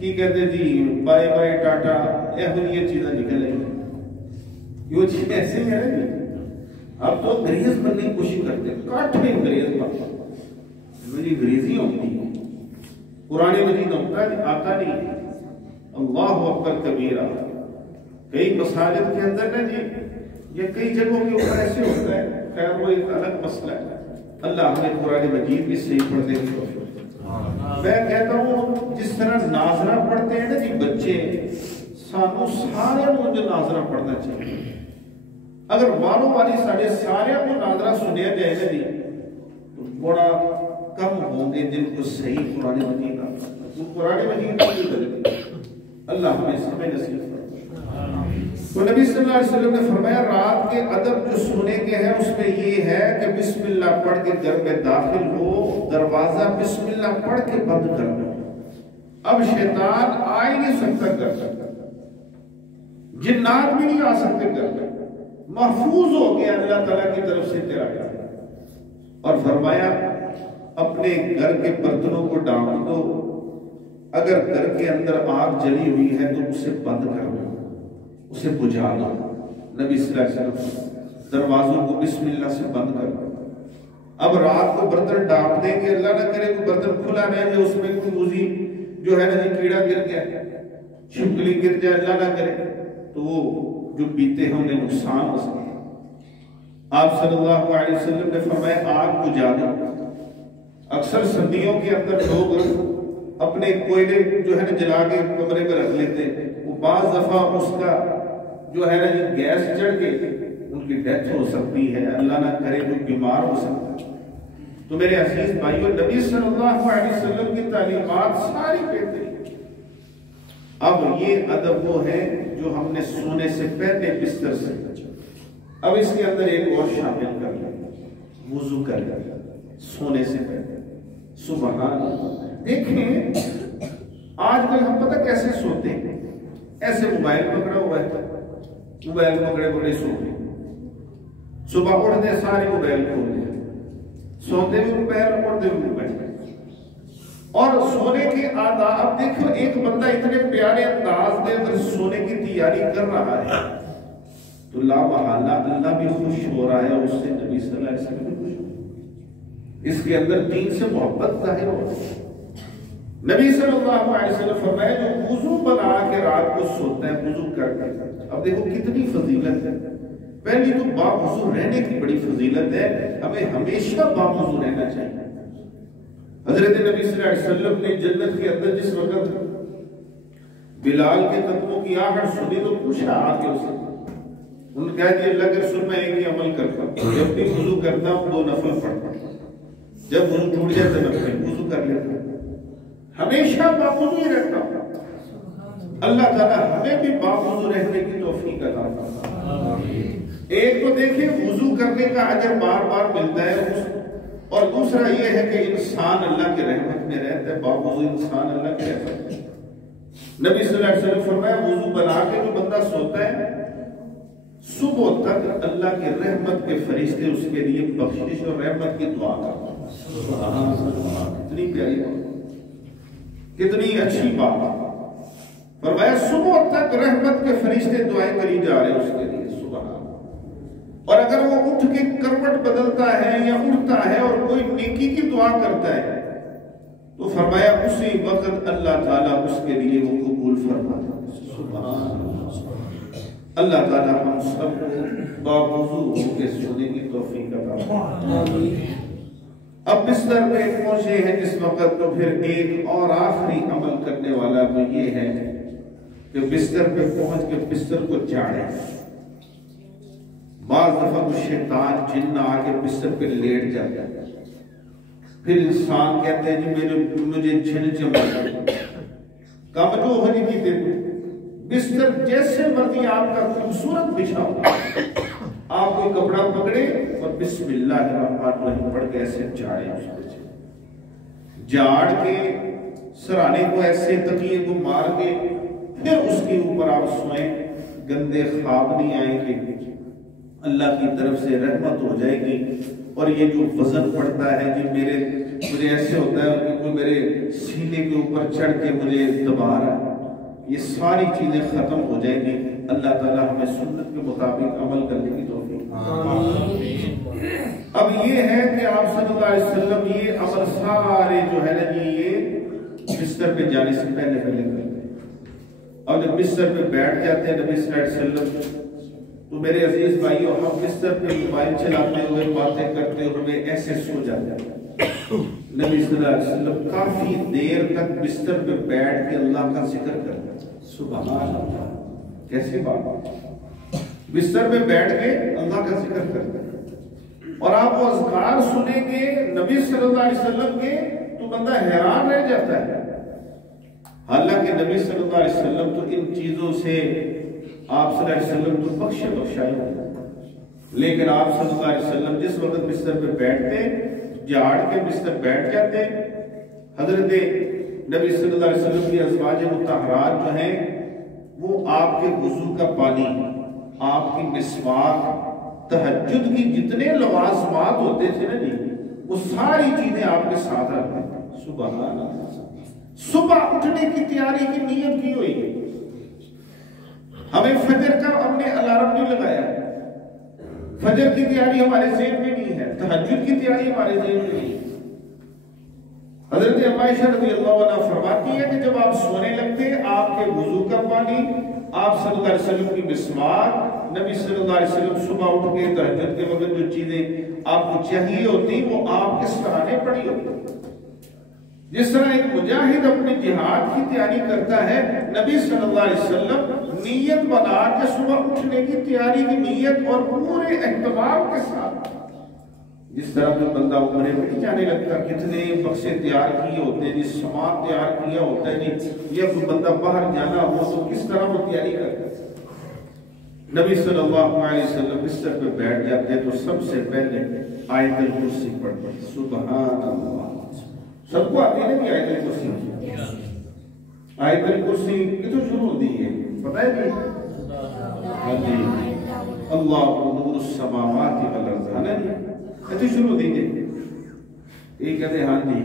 کی کہتے جی بائے بائے ٹاٹا، یہ چیزیں نکل رہی ہیں، یہ چیز ایسے ہی ہے نا۔ اب تو انگریز بننے کی کوشش کرتے ہیں، کاٹ میں انگریز بنتے میری انگریزی ہوتی ہے، قرآن مجید آتا نہیں ہے۔ اللہ اکبر کبیرہ۔ کئی مساجد کے اندر نا جی یا کئی جگہوں کے اوپر ایسے ہوتا ہے، خیر وہ ایک الگ مسئلہ ہے، اللہ ہمیں قرآن مجید بھی صحیح پڑھنے کی توفیق۔ میں کہتا ہوں جس طرح ناظرہ پڑھتے ہیں نا جی بچے، سانو سارے کو جو ناظرہ پڑھنا چاہیے۔ اگر والوں والی ساڑھے سارے کو ناظرہ سنیا جائے نا جی تو بڑا کم ہوں گے جن کو صحیح قرآن مجید آتا ہے۔ وہ قرآن مجید کی بدلے اللہ ہمیں سمجھ نصیب فرمائے۔ تو نبی صلی اللہ علیہ وسلم نے فرمایا رات کے ادب جو سونے کے ہیں اس میں یہ ہے کہ بسم اللہ پڑھ کے گھر میں داخل ہو، دروازہ بسم اللہ پڑھ کے بند کر دو، اب شیطان آ ہی نہیں سکتا گھر میں، جنات بھی نہیں آ سکتے گھر میں، محفوظ ہو گیا اللہ تعالیٰ کی طرف سے تیرا گھر۔ اور فرمایا اپنے گھر کے برتنوں کو ڈھانپ دو، اگر گھر کے اندر آگ جلی ہوئی ہے تو اسے بند کر دو، اسے بجھا دو۔ نبی صلی اللہ علیہ وسلم دروازوں کو بسم اللہ سے بند کر دو۔ اب رات کو برتن ڈانپ دیں گے، اللہ نہ کرے کوئی برتن کھلا رہے ہیں اس میں کوئی موزی جو ہے نا کیڑا گر گیا، چھپکلی گر جائے، اللہ نہ کرے تو وہ جو پیتے ہیں انہیں نقصان ہو سکتا ہے۔ آپ صلی اللہ علیہ وسلم نے فرمایا آگ بجھا دو۔ اکثر سردیوں کے اندر لوگ اپنے کوئلے جو ہے نا جلا کے کمرے میں رکھ لیتے، وہ بعض دفعہ اس کا جو ہے نا گیس چڑھ کے ان کی ڈیتھ ہو سکتی ہے، اللہ نہ کرے کوئی بیمار ہو سکتا ہے۔ تو میرے عزیز بھائیو، نبی صلی اللہ علیہ وسلم کی تعلیمات ساری کہتے ہیں۔ اب یہ ادب وہ ہے جو ہم نے سونے سے پہلے بستر سے، اب اس کے اندر ایک اور شامل کر لیں، وضو کر لیں سونے سے پہلے۔ سبحان اللہ۔ دیکھیں آج کل ہم پتہ کیسے سوتے ہیں، ایسے موبائل پکڑا ہوا ہے، موبائل پکڑے پکڑے سوتے ہیں، صبح اٹھتے سارے موبائل کھولتے ہیں، سوتے ہوئے موبائل، اٹھتے ہوئے موبائل۔ اور سونے کے آداب دیکھو، ایک بندہ اتنے پیارے انداز میں اگر سونے کی تیاری کر رہا ہے تو لا محالہ اللہ بھی خوش ہو رہا ہے، اس سے نبی صلی اللہ علیہ وسلم بھی خوش ہو، اس کے اندر دین سے محبت ظاہر ہو۔ نبی صلی اللہ علیہ وسلم فرمایا جو وضو بنا کے رات کو سوتا ہے وضو کر کے، اب دیکھو کتنی فضیلت ہے۔ پہلی تو باوضو رہنے کی بڑی فضیلت ہے، ہمیں ہمیشہ باوضو رہنا چاہیے۔ حضرت نبی صلی اللہ علیہ وسلم نے جنت کے اندر جس وقت بلال کے قدموں کی آہٹ سنی تو پوچھا آ کے اسے، انہوں نے کہا کہ اللہ کے رسول میں ایک ہی عمل کرتا ہوں، جب بھی وضو کرتا ہوں 2 نفل پڑھتا ہوں، جب وضو ٹوٹ جائے تو میں پھر وضو کر لیتا ہوں۔ ہمیشہ باوضو ہی رہتا ہوں۔ اللہ تعالیٰ ہمیں بھی باوضو رہنے کی توفیق عطا فرمائے۔ ایک تو دیکھیں وضو کرنے کا اجر بار بار ملتا ہے، اور دوسرا یہ ہے کہ انسان اللہ کے رحمت میں رہتا ہے، باوضو انسان اللہ کے رحمت میں۔ نبی صلی اللہ علیہ وسلم فرمایا وضو بنا کے جو بندہ سوتا ہے صبح تک اللہ کے رحمت کے فرشتے اس کے لیے بخشش اور رحمت کی دعا کرتے ہیں۔ کتنی پیاری بات، کتنی اچھی بات۔ فرمایا صبح تک رحمت کے فرشتے دعائیں کری جا رہے ہیں اس کے لیے، سبحان اللہ۔ اور اگر وہ اٹھ کے کروٹ بدلتا ہے یا اٹھتا ہے اور کوئی نیکی کی دعا کرتا ہے تو فرمایا اسی وقت اللہ تعالیٰ اس کے لیے وہ قبول فرماتا ہے، سبحان اللہ۔ اللہ تعالیٰ ہم سب کو باوضو ہو کے سونے کی توفیق عطا فرمائے۔ اب بستر پہ پہنچے ہیں جس وقت، تو پھر ایک اور آخری عمل کرنے والا وہ یہ ہے کہ بستر پہ پہنچ کے بستر کو جھاڑے۔ بعض دفعہ وہ شیطان جن آ کے بستر پہ لیٹ جاتا ہے، پھر انسان کہتے ہیں جی مجھے جن چمک کم جو ہو نہیں کی دے، بستر جیسے مرضی آپ کا خوبصورت بچھا ہو، آپ کوئی کپڑا پکڑے اور بسم اللہ الرحمن الرحیم پڑھ کے ایسے جھاڑے، اس کو جھاڑ کے سرانے کو ایسے تکیے کو مار کے پھر اس کے اوپر آپ سوئیں، گندے خواب نہیں آئیں گے، اللہ کی طرف سے رحمت ہو جائے گی۔ اور یہ جو وزن پڑتا ہے جی مجھے ایسے ہوتا ہے کہ کوئی میرے سینے کے اوپر چڑھ کے مجھے دبا رہا ہے، یہ ساری چیزیں ختم ہو جائیں گی۔ اللہ تعالیٰ ہمیں سنت کے مطابق عمل کرنے کی توفیق۔ اب یہ ہے کہ آپ صلی اللہ علیہ وسلم یہ عمل سارے جو ہے نا جی یہ بستر پہ جانے سے پہلے کرتے ہیں، اور جب بستر پہ بیٹھ جاتے ہیں نبی صلی اللہ علیہ وسلم، تو میرے عزیز بھائیو ہم بستر پہ موبائل چلاتے ہوئے باتیں کرتے ہوئے ایسے سو جاتے ہیں۔ نبی صلی اللہ علیہ وسلم کافی دیر تک بستر پہ بیٹھ کے اللہ کا ذکر کرتے ہیں، سبحان اللہ، کیسی بات، بستر پہ بیٹھ کے اللہ کا ذکر کرتے ہیں۔ اور آپ وہ اذکار سنیں گے نبی صلی اللہ علیہ وسلم کے تو بندہ حیران رہ جاتا ہے۔ حالانکہ نبی صلی اللہ علیہ وسلم تو ان چیزوں سے آپ صلی اللہ علیہ وسلم تو بخشائے ہوتے، لیکن آپ صلی اللہ علیہ وسلم جس وقت بستر پہ بیٹھتے جھاڑ کے بستر بیٹھ جاتے، حضرت نبی صلی اللہ علیہ وسلم کی ازواج مطہرات جو ہیں وہ آپ کے وضو کا پانی، آپ کی مسواک، تہجد کی جتنے لوازمات ہوتے تھے نا جی وہ ساری چیزیں آپ کے ساتھ رکھتے ہیں، سبحان اللہ۔ صبح اٹھنے کی تیاری کی نیت کی ہوئی ہے، ہمیں فجر کا ہم نے الارم نہیں لگایا، فجر کی تیاری ہمارے ذہن میں نہیں ہے، تہجد کی تیاری ہمارے ذہن میں نہیں ہے۔ حضرت عائشہ رضی اللہ عنہ فرماتی ہے کہ جب آپ سونے لگتے آپ کے وضو کا پانی، آپ صلی اللہ علیہ وسلم کی مسواک، نبی صلی اللہ علیہ وسلم صبح اٹھ کے تہجد کے وقت جو چیزیں آپ کو چاہیے ہوتی وہ آپ کے سرانے پڑی ہوتی۔ جس طرح ایک مجاہد اپنے جہاد کی تیاری کرتا ہے، نبی صلی اللہ علیہ وسلم نیت بنا کے صبح اٹھنے کی تیاری کی نیت اور پورے اہتمام کے ساتھ، جس طرح کوئی بندہ عمرے میں نہیں جانے لگتا، کتنے بکسے تیار کیے ہوتے ہیں، جس سامان تیار کیا ہوتا ہے جی، یا کوئی بندہ باہر جانا ہو تو کس طرح وہ تیاری کرتا ہے۔ نبی صلی اللہ علیہ وسلم بستر پہ بیٹھ جاتے ہیں تو سب سے پہلے آیت الکرسی پڑھتے ہیں، سبحان اللہ۔ سب کو آتی ہے نا کہ آیت الکرسی، آیت الکرسی کتوں شروع ہوتی ہے پتہ ہے جی؟ اللہ نور السماوات والارض، ہے نا جی؟ ایسے شروع ہوتی ہے، یہ کہتے ہیں ہاں جی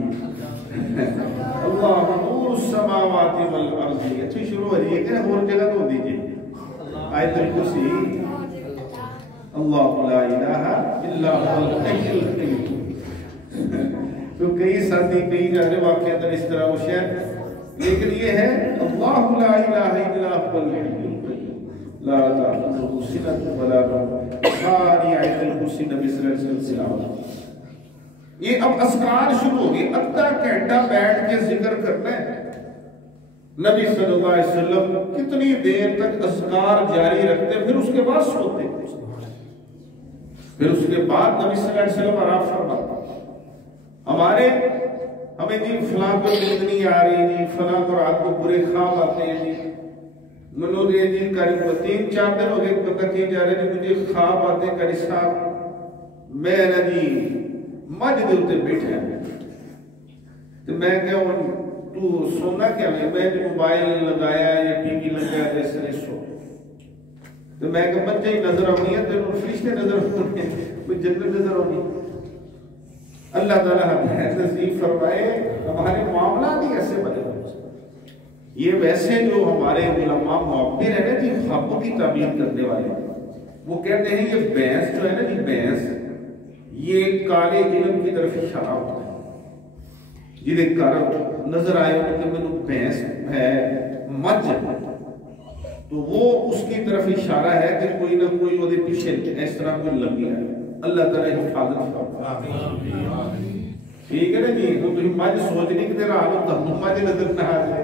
اللہ نور السماوات والارض، ایسے شروع ہوتی ہے کہ اور جگہ تو ہوتی ہے آیت الکرسی اللہ لا الہ الا هو الحی القیوم۔ تو کئی ساتھی کئی جگہ واقعات اس طرح وہ شاید، لیکن یہ ہے اللہ لا الہ الا هو الحی القیوم لا تأخذه سنة ولا نوم، ساری آیت الکرسی نبی صلی اللہ علیہ وسلم۔ یہ اب اذکار شروع ہوگی، ادھا گھنٹہ بیٹھ کے ذکر کرنا ہے۔ نبی صلی اللہ علیہ وسلم کتنی دیر تک اذکار جاری رکھتے، پھر اس کے بعد سوتے، پھر اس کے بعد نبی صلی اللہ علیہ وسلم آرام فرماتے۔ ہمیں جی فلاں کو نیند نہیں آ رہی جی، فلاں کو رات کو برے خواب آتے ہیں جی، منو دے جی کاری 3-4 دن ہو گئے پتہ کہیں جا رہے جی مجھے خواب آتے ہیں کاری صاحب میں نا جی مجھ دے ہوتے بیٹھے ہیں، تو میں کہوں تو سونا کیا میں جو موبائل لگایا یا ٹی وی لگایا جیسے نہیں سو، تو میں کہ بچے ہی نظر آنی ہے تو فرشتے نظر آنی ہے، کوئی جنت نظر آنی ہے۔ اللہ تعالیٰ ہمیں نصیب فرمائے ہمارے معاملات ہی ایسے بنے ہوئے۔ یہ ویسے جو ہمارے علماء معبر ہیں نا جی خوابوں کی تعبیر کرنے والے، وہ کہتے ہیں یہ بھینس جو ہے نا جی بھینس، یہ کالے علم کی طرف اشارہ ہوتا ہے۔ جنہیں کار نظر آئے ہو کہ میں بھینس ہے مجھ، تو وہ اس کی طرف اشارہ ہے کہ کوئی نہ کوئی وہ پیچھے اس طرح کوئی لگ گیا ہے۔ اللہ تعالیٰ حفاظت فرمائے۔ ٹھیک ہے نا جی، تو تم مجھ سوچنے کی طرح آلو تو مجھ نظر نہ آ جائے،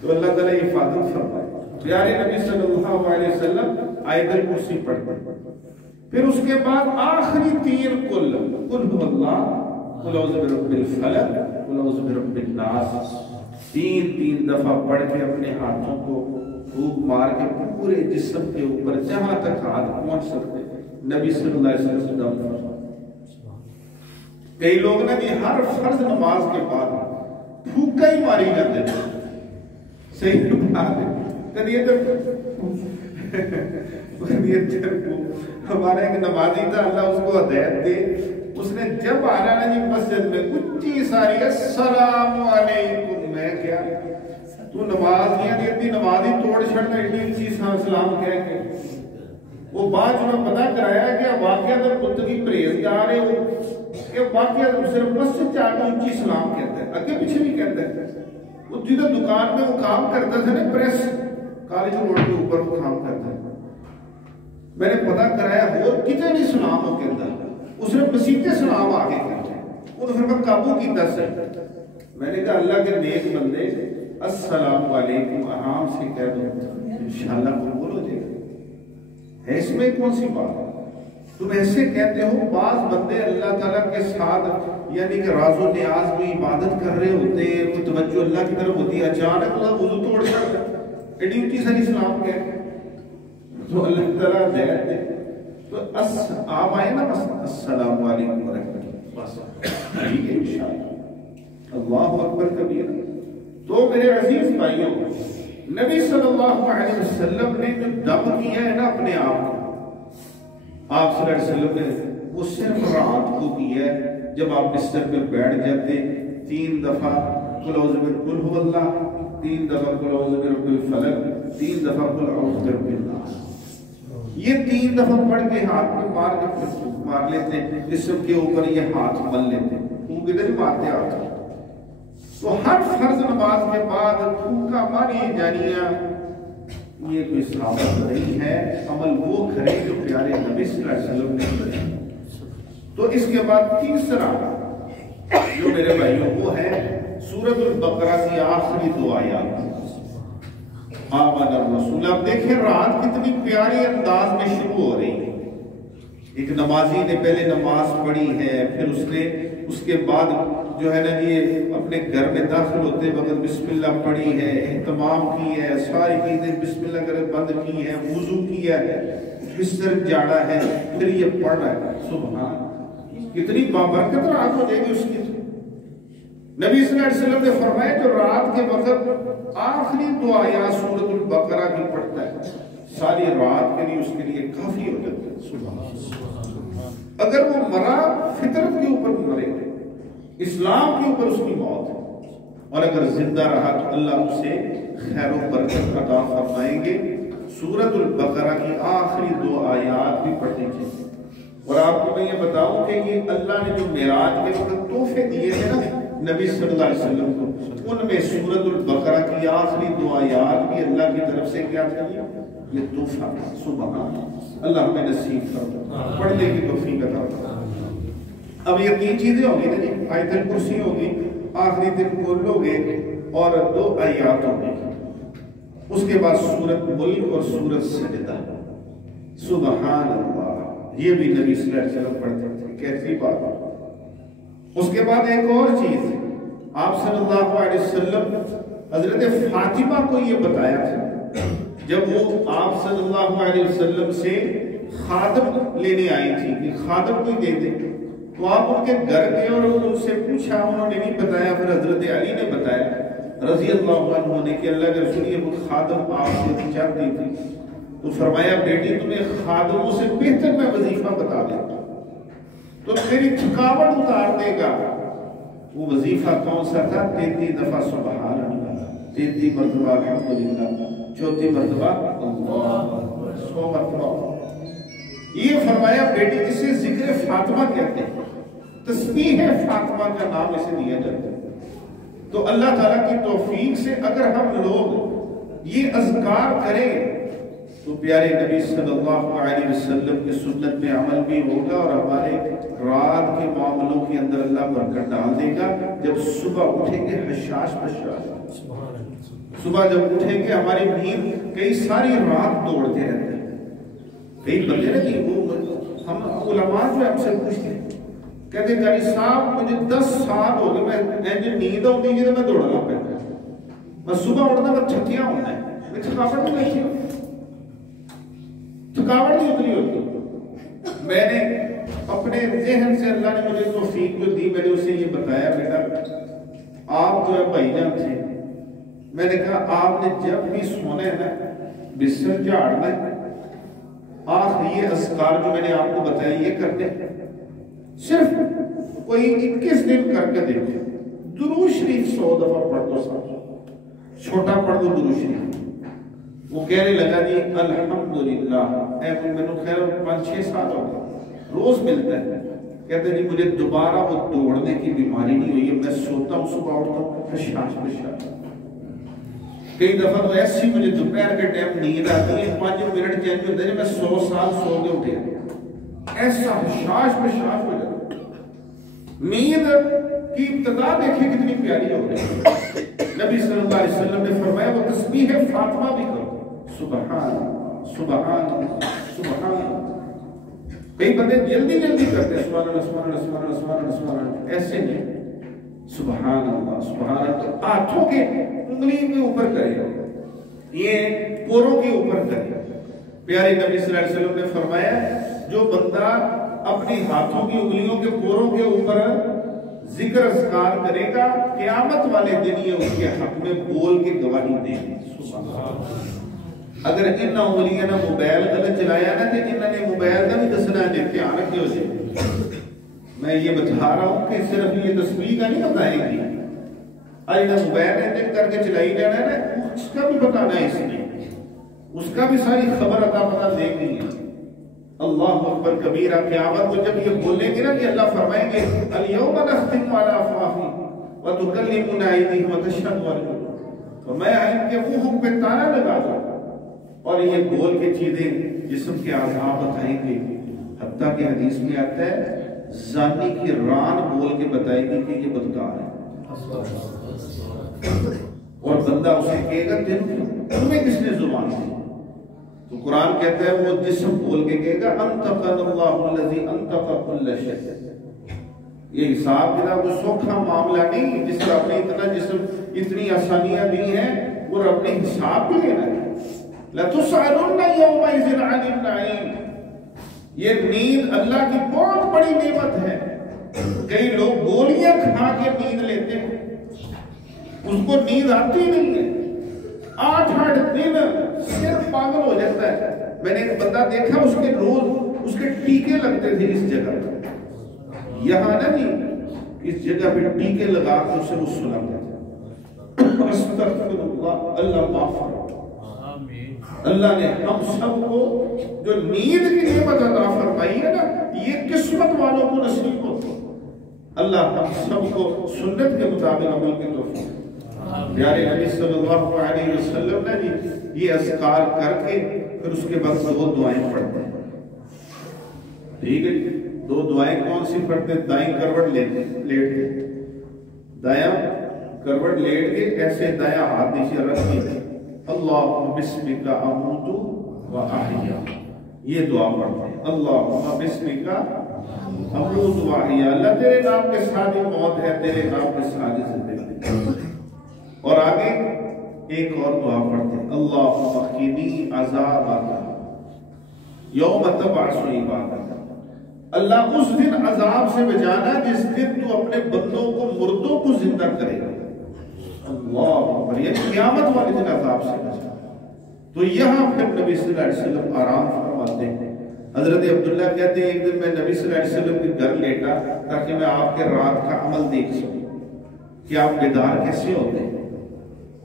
تو اللہ تعالیٰ حفاظت فرمائے۔ پیارے نبی صلی اللہ علیہ وسلم آیت الکرسی پڑھتے، پھر اس کے بعد آخری 3 قل هو اللہ، قل اعوذ برب الفلق، قل اعوذ برب الناس، 3 دفعہ پڑھ کے اپنے ہاتھوں کو پھونک مار کے پورے جسم کے اوپر جہاں تک ہاتھ پہنچ سکتے نبی صلی اللہ علیہ وسلم سے دم فرمائے۔ کئی لوگ نا جی ہر فرض نماز کے بعد پھونکا ہی ماری جاتے ہیں، صحیح بات ہے۔ ہمارا ایک نمازی تھا، اللہ اس کو ہدایت دے، اس نے جب آنا نا جی مسجد میں اچھی ساری السلام علیکم، میں کیا تو نماز نہیں آتی نماز ہی توڑ چھڑنا ایڈی اچھی سلام کہہ کے، وہ بعد جو میں پتہ کرایا کہ واقعہ در کتگی پریزگار ہے، وہ واقعہ صرف مسجد جا کے اونچی سلام کہتا ہے، اگے پیچھے بھی کہتا ہے۔ وہ جدھر دکان میں وہ کام کرتا تھا نا پریس کالج روڈ کے اوپر وہ کام کرتا ہے، میں نے پتہ کرایا اور کتنے نہیں سلام ہو کہتا ہے، اس نے مسیحے سلام آگے کرتے ہیں، وہ تو پھر میں قابو کی دس ہے۔ میں نے کہا اللہ کے نیک بندے السلام علیکم آرام سے کہہ دو انشاءاللہ قبول ہو جائے گا، ہے اس میں کون سی بات ہے؟ تم ایسے کہتے ہو، بعض بندے اللہ تعالیٰ کے ساتھ یعنی کہ راز و نیاز کو عبادت کر رہے ہوتے ہیں، وہ توجہ اللہ کی طرف ہوتی ہے، اچانک اللہ وضو توڑ جاتا ہے، ایڈی اونچی ساری سلام کہہ تو اللہ تعالیٰ ہدایت دے۔ تو آپ آئے نا بس السلام علیکم ورحمۃ اللہ، بس ٹھیک ہے انشاءاللہ، اللہ اکبر کبیرہ۔ تو میرے عزیز بھائیوں، نبی صلی اللہ علیہ وسلم نے جو دم کیا ہے نا اپنے آپ کو، آپ صلی اللہ علیہ وسلم نے وہ صرف رات کو کیا ہے، جب آپ بستر پہ بیٹھ جاتے 3 دفعہ قل اعوذ برب اللہ، 3 دفعہ قل اعوذ برب الفلق، 3 دفعہ قل اعوذ برب الناس، یہ 3 دفعہ پڑھ کے ہاتھ میں مار لیتے ہیں، جسم کے اوپر یہ ہاتھ مل لیتے ہیں، وہ کدھر مارتے ہاتھ۔ تو ہر فرض نماز کے بعد تھوکا ماری جانیاں، یہ کوئی ثابت نہیں ہے، عمل وہ کرے جو پیارے نبی صلی اللہ علیہ وسلم نے کیا۔ تو اس کے بعد تیسرا جو میرے بھائیوں وہ ہے سورۃ البقرہ کی آخری 2 آیات، آمن الرسول۔ اب دیکھیں رات کتنی پیاری انداز میں شروع ہو رہی ہے، ایک نمازی نے پہلے نماز پڑھی ہے، پھر اس کے بعد جو ہے نا یہ اپنے گھر میں داخل ہوتے وقت بسم اللہ پڑھی ہے، اہتمام کی ہے، ساری چیزیں بسم اللہ کر بند کی ہے، وضو کیا ہے، بستر جاڑا ہے، پھر یہ پڑھ رہا ہے۔ سبحان، کتنی بابرکت رات ہو جائے گی اس کی۔ نبی صلی اللہ علیہ وسلم نے فرمایا جو رات کے وقت آخری 2 آیات سورۃ البقرہ کی پڑھتا ہے، ساری رات کے لیے اس کے لیے کافی ہو جاتا ہے۔ سبحان، اگر وہ مرا فطرت کے اوپر مرے، اسلام کے اوپر اس کی موت ہے، اور اگر زندہ رہا تو اللہ اسے خیر و برکت عطا فرمائیں گے۔ سورۃ البقرہ کی آخری 2 آیات بھی پڑھنی چاہیے۔ اور آپ کو میں یہ بتاؤں کہ یہ اللہ نے جو معراج کے وقت تحفے دیے تھے نا نبی صلی اللہ علیہ وسلم کو، ان میں سورۃ البقرہ کی آخری 2 آیات بھی اللہ کی طرف سے کیا تھا؟ یہ تحفہ۔ سبحان اللہ، ہمیں نصیب فرمائے، پڑھنے کی توفیق عطا فرمائے۔ اب یہ 3 چیزیں ہوگی نا جی، آیت الکرسی ہوگی، آخری دن کل ہوگے، اور 2 آیات ہوگی، اس کے بعد سورۃ ملک اور سورۃ سجدہ۔ سبحان اللہ، یہ بھی نبی صلی اللہ علیہ وسلم پڑھتے تھے، کیسی بات ہے۔ اس کے بعد ایک اور چیز آپ صلی اللہ علیہ وسلم حضرت فاطمہ کو یہ بتایا تھا جب وہ آپ صلی اللہ علیہ وسلم سے خادم لینے آئی تھی کہ خادم کوئی دے دے، تو آپ ان کے گھر گئے اور ان سے پوچھا، انہوں نے نہیں بتایا، پھر حضرت علی نے بتایا رضی اللہ عنہ نے کہ اللہ کے رسول یہ خادم آپ سے چاہتی تھی، تو فرمایا بیٹی تمہیں خادموں سے بہتر میں وظیفہ بتا دیتا تو تیری تھکاوٹ اتار دے گا۔ وہ وظیفہ کون سا تھا؟ 33 دفعہ سبحان اللہ، 33 مرتبہ الحمدللہ، 34 مرتبہ اللہ، 100 مرتبہ۔ یہ فرمایا بیٹی جسے ذکر فاطمہ کہتے ہیں، تسبیح فاطمہ کا نام اسے دیا جاتا ہے۔ تو اللہ تعالیٰ کی توفیق سے اگر ہم لوگ یہ اذکار کریں تو پیارے نبی صلی اللہ علیہ وسلم کی سنت میں عمل بھی ہوگا اور ہمارے رات کے معاملوں کے اندر اللہ برکت ڈال دے گا۔ جب صبح اٹھیں گے حشاش بشاش، صبح جب اٹھیں گے ہماری نیند کئی ساری رات دوڑتے رہتے ہیں۔ کئی بندے نا جی وہ ہم علماء جو ہم سے پوچھتے ہیں، کہتے ہیں قاری صاحب مجھے 10 سال ہو گئے میں جو نیند ہوتی ہے تو میں دوڑنا پڑتا ہے، میں صبح اٹھنا میں تھکیا ہوتا ہے، میں تھکاوٹ نہیں رہتی ہوں، تھکاوٹ نہیں اتری ہوتی۔ میں نے اپنے ذہن سے اللہ نے مجھے توفیق جو دی، میں نے اسے یہ بتایا بیٹا آپ جو ہے بھائی جان تھے، میں نے کہا آپ نے جب بھی سونا ہے نا بستر جھاڑنا ہے، آخر یہ اذکار جو میں نے آپ کو بتایا یہ کرتے ہیں، صرف کوئی 21 دن کر کے دیکھو، درود شریف 100 دفعہ پڑھ دو، صاحب چھوٹا پڑھ دو درود شریف۔ وہ کہنے لگا جی الحمدللہ، میں نے خیر 5-6 سال ہو گئے، روز ملتا ہے، کہتے ہیں جی مجھے دوبارہ وہ دوڑنے کی بیماری نہیں ہوئی ہے، میں سوتا ہوں صبح اٹھتا ہوں حشاش بشاش۔ کئی دفعہ تو ایسی مجھے دوپہر کے ٹائم نیند آتی ہے 5 منٹ چینج ہوتے ہیں، میں 100 سال سو کے اٹھے، ایسا حشاش بشاش ہو جاتا۔ نیند کی ابتدا دیکھیں کتنی پیاری ہو گئی۔ نبی صلی اللہ علیہ وسلم نے فرمایا وہ تسبیح فاطمہ بھی کرو، سبحان سبحان سبحان۔ کئی بندے جلدی جلدی کرتے ہیں سبحان اللہ سبحان اللہ سبحان اللہ سبحان اللہ سبحان اللہ، ایسے نہیں، سبحان اللہ سبحان اللہ ہاتھوں کے انگلی کے اوپر کرے، یہ پوروں کے اوپر کرے۔ پیارے نبی صلی اللہ علیہ وسلم نے فرمایا جو بندہ اپنی ہاتھوں کی انگلیوں کے پوروں کے اوپر ذکر اذکار کرے گا قیامت والے دن یہ اس کے حق میں بول کے گواہی دے گی۔ اگر ان انگلیاں نے موبائل غلط چلایا نا تو انہوں نے موبائل کا بھی دسنا ہے، دھیان رکھے ہو جائے۔ میں یہ بتا رہا ہوں کہ صرف یہ تسبیح کا نہیں بتائے گی، اگر موبائل نے کر کے چلائی جانا ہے نا اس کا بھی بتانا ہے، اس نے اس کا بھی ساری خبر عطا پتہ دے گی ہے۔ اللہ اکبر کبیرہ، قیامت کو جب یہ بولیں گے نا کہ اللہ فرمائیں گے الیوم نختم علی افواہہم وتکلمنا ایدیہم وتشہد ارجلہم، تو میں ان کے منہوں پہ تالا لگا دوں اور یہ بول کے چیزیں جسم کے اعضاء بتائیں گے، حتیٰ کہ حدیث میں آتا ہے زانی کی ران بول کے بتائے گی کہ یہ بدکار ہے، اور بندہ اسے کہے گا تمہیں کس نے زبان دی؟ تو قرآن کہتا ہے وہ جسم بول کے کہے گا انطقنا اللہ الذی انطق کل شیء۔ یہ حساب کتاب کوئی سوکھا معاملہ نہیں، جس طرح اپنے اتنا جسم اتنی آسانیاں دی ہیں اور اپنے حساب بھی لینا ہے۔ لَتُسْأَلُنَّ يَوْمَئِذٍ عَنِ النَّعِيمِ، یہ نیند اللہ کی بہت بڑی نعمت ہے۔ کئی لوگ گولیاں کھا کے نیند لیتے ہیں، اس کو نیند آتی نہیں ہے، 8 دن صرف پاگل ہو جاتا ہے۔ میں نے ایک بندہ دیکھا اس کے روز اس کے ٹیکے لگتے تھے اس جگہ پر، یہاں نا جی اس جگہ پہ ٹیکے لگا کے اسے وہ سلاتے تھے۔ استغفر اللہ، اللہ معاف کرو۔ اللہ نے ہم سب کو جو نیند کی نعمت عطا فرمائی ہے نا یہ قسمت والوں کو نصیب ہوتی، اللہ ہم سب کو سنت کے مطابق عمل کی توفیق۔ پیارے نبی صلی اللہ علیہ وسلم نے یہ اذکار کر کے پھر اس کے بعد 2 دعائیں پڑھتے ہیں، ٹھیک ہے؟ 2 دعائیں کون سی پڑھتے ہیں؟ دائیں کروٹ لیٹ کے، دایاں کروٹ لیٹ کے ایسے دایاں ہاتھ نیچے رکھ کے اللہم بسمک اموت و احیا، یہ دعا پڑھتے ہیں۔ اللہم بسمک اموت و احیا، اللہ تیرے نام کے ساتھ ہی موت ہے، تیرے نام کے ساتھ ہی زندگی۔ اور آگے ایک اور دعا پڑھتے ہیں، اللہم قنی عذابک یوم تبعث عبادک، اللہ اس دن عذاب سے بچانا جس دن تو اپنے بندوں کو مردوں کو زندہ کرے گا، اللہ، یہ قیامت والے دن عذاب سے بچانا۔ تو یہاں پھر نبی صلی اللہ علیہ وسلم آرام فرماتے ہیں۔ حضرت عبداللہ کہتے ہیں ایک دن میں نبی صلی اللہ علیہ وسلم کے گھر لیٹا تاکہ میں آپ کے رات کا عمل دیکھ سکوں کہ آپ بیدار کیسے ہوتے ہیں۔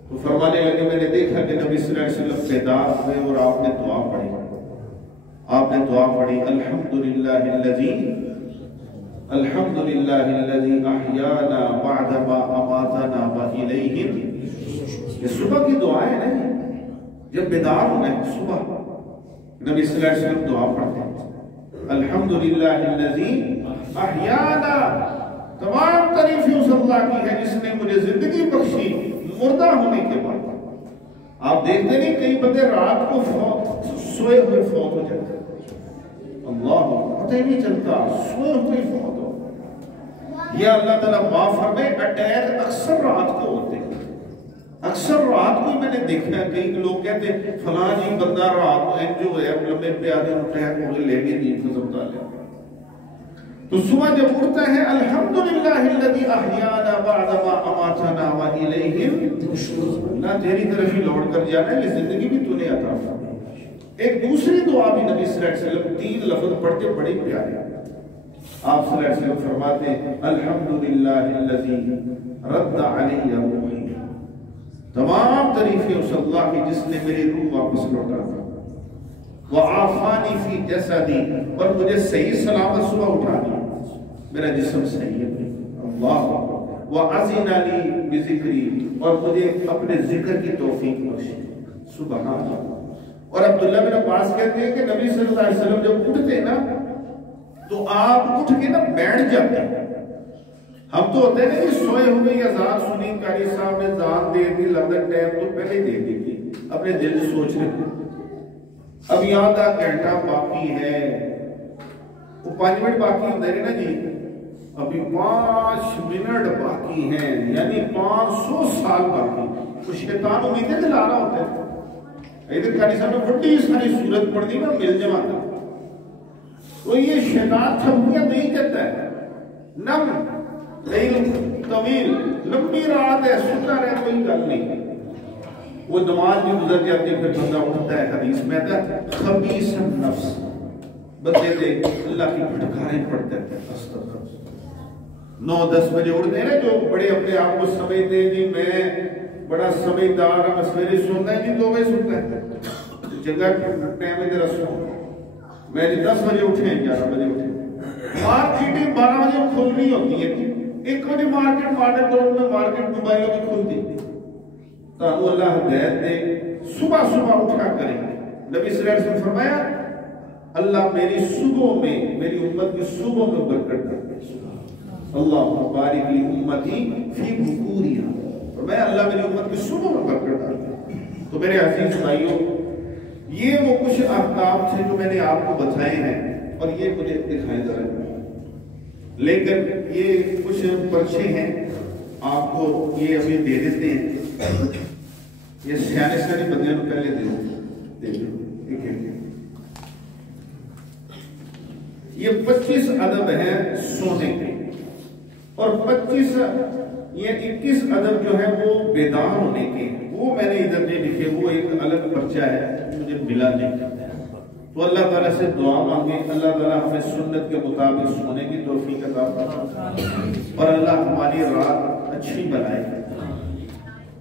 تو فرمانے لگے میں نے دیکھا کہ نبی صلی اللہ علیہ وسلم بیدار ہوئے اور آپ نے دعا پڑھی، آپ نے دعا پڑھی، الحمدللہ الذی احیانا بعدما اماتنا والیہ۔ یہ صبح کی دعا ہے نا، جب بیدار ہونا ہے صبح نبی صلی اللہ علیہ وسلم دعا پڑھتے ہیں، الحمدللہ الذی احیانا، تمام تعریفیں اس اللہ کی ہے جس نے مجھے زندگی بخشی مردہ ہونے کے بعد۔ آپ دیکھتے نہیں کئی بندے رات کو سوئے ہوئے فوت ہو جاتے ہیں، اللہ پتہ ہی نہیں چلتا سوئے ہوئے فوت ہو۔ یہ اللہ تعالیٰ معاف فرمائے، اٹیک اکثر رات کو ہوتے ہیں، اکثر رات کو میں نے دیکھا ہے۔ کئی لوگ کہتے ہیں فلاں جی بندہ رات کو انجو ہے، لمبے پہ آدھے اٹیک ہو گئے، لے گئے نیند ختم کر لیا۔ تو صبح جب اٹھتا ہے الحمدللہ الذی احیانا بعدما اماتنا والیہ النشور، نہ تیری طرف ہی لوٹ کر جانا، یہ زندگی بھی تو نے عطا فرمائی۔ ایک دوسری دعا بھی نبی صلی اللہ علیہ وسلم 3 لفظ پڑھتے بڑی پیارے، آپ صلی اللہ علیہ وسلم فرماتے ہیں الحمدللہ الذی رد علی روحی، تمام تعریفیں اس اللہ کی جس نے میری روح واپس لوٹا دی، وعافانی فی جسدی، اور مجھے صحیح سلامت صبح اٹھا دیا، میرا جسم صحیح ہے، اللہ، وعزن لی بذکری، اور مجھے اپنے ذکر کی توفیق بخشی، سبحان اللہ۔ اور عبداللہ بن عباس کہتے ہیں کہ نبی صلی اللہ علیہ وسلم جب اٹھتے نا تو آپ اٹھ کے نا بیٹھ جاتے ہیں۔ ہم تو ہوتے ہیں نا کہ سوئے ہوئے یا ذات سنی قاری صاحب نے ذات دے دی، لندن ٹائم تو پہلے دے دی تھی، اپنے دل سے سوچ رہے تھے اب یہاں آدھا گھنٹہ باقی ہے، وہ 5 منٹ باقی ہوتے ہیں نا جی، ابھی 5 منٹ باقی ہیں، یعنی 500 سال باقی۔ تو شیطان امیدیں دلا رہا ہوتا ہے، ادھر قاری صاحب نے بڑی ساری صورت پڑھ دی نا مل جماتا، تو یہ شیطان تھمکیاں نہیں کہتا ہے، نم لیل طویل، لمبی رات ہے، سنتا رہے، کوئی گل نہیں، وہ نماز بھی گزر جاتی ہے، پھر بندہ اٹھتا ہے، حدیث میں آتا ہے خبیث النفس، بندے دے اللہ کی پھٹکاریں پڑھتے ہیں، استغفر 9-10 بجے اٹھتے ہیں نا جو بڑے اپنے آپ کو سمجھتے ہیں جی میں بڑا سمجھدار ہوں، سویرے سنتا ہے جی 2 بجے سنتا ہے، جگہ ٹائم ہے ذرا سو، میں 10 بجے اٹھے 11 بجے اٹھے، مارکیٹیں 12 بجے کھل رہی ہوتی ہے، 1 بجے مارکیٹ دور میں مارکیٹ موبائلوں کی کھلتی، تو اللہ ہدایت دے، صبح اٹھا کریں۔ نبی صلی اللہ علیہ وسلم فرمایا اللہ میری صبح میں، میری امت کی صبح میں برکت کر دے، اللہ بارک لی امتی فی بکورہا، فرمایا اللہ میری امت کی صبح میں برکت کر دے۔ تو میرے عزیز بھائیوں، یہ وہ کچھ احکام تھے جو میں نے آپ کو بتائے ہیں، اور یہ مجھے دکھائے ذرا، لیکن یہ کچھ پرچے ہیں آپ کو یہ ابھی دے دیتے ہیں، یہ سیانے بندیاں پہلے دے دو، یہ 25 ادب ہیں سونے کے، اور 25 یہ 21 ادب جو ہے وہ بیدار ہونے کے، وہ میں نے ادھر نہیں لکھے، وہ ایک الگ پرچہ ہے مجھے ملا نہیں۔ تو اللہ تعالیٰ سے دعا مانگے، اللہ تعالیٰ ہمیں سنت کے مطابق سونے کی توفیق عطا فرمائے، اور اللہ ہماری رات اچھی بنائے۔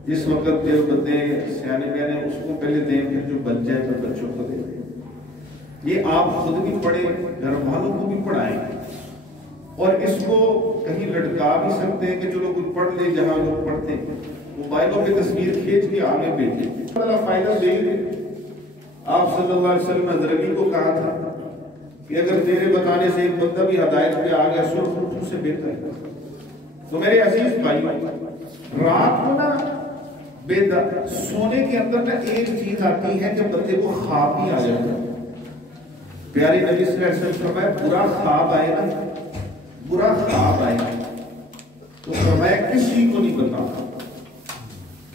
جس وقت دیو بندے سیانے بہنے اس کو پہلے دیں، پھر جو بن جائے تو بچوں کو دے دیں۔ یہ آپ خود بھی پڑھیں، گھر والوں کو بھی پڑھائیں، اور اس کو کہیں لٹکا بھی سکتے ہیں کہ چلو کوئی پڑھ لے، جہاں لوگ پڑھتے ہیں موبائلوں پہ تصویر کھینچ کے آگے بھیجیں، اللہ فائدہ دے گے۔ آپ صلی اللہ علیہ وسلم نے حضرت کو کہا تھا کہ اگر تیرے بتانے سے ایک بندہ بھی ہدایت پہ آ گیا سو سے بہتر ہے۔ تو میرے عزیز بھائی، رات کو نا سونے کے اندر نا ایک چیز آتی ہے کہ بندے کو خواب بھی آ جاتا ہے۔ پیارے نبی صلی اللہ علیہ وسلم فرمایا برا خواب آئے نا، برا خواب آئے تو فرمایا کسی کو نہیں بتانا،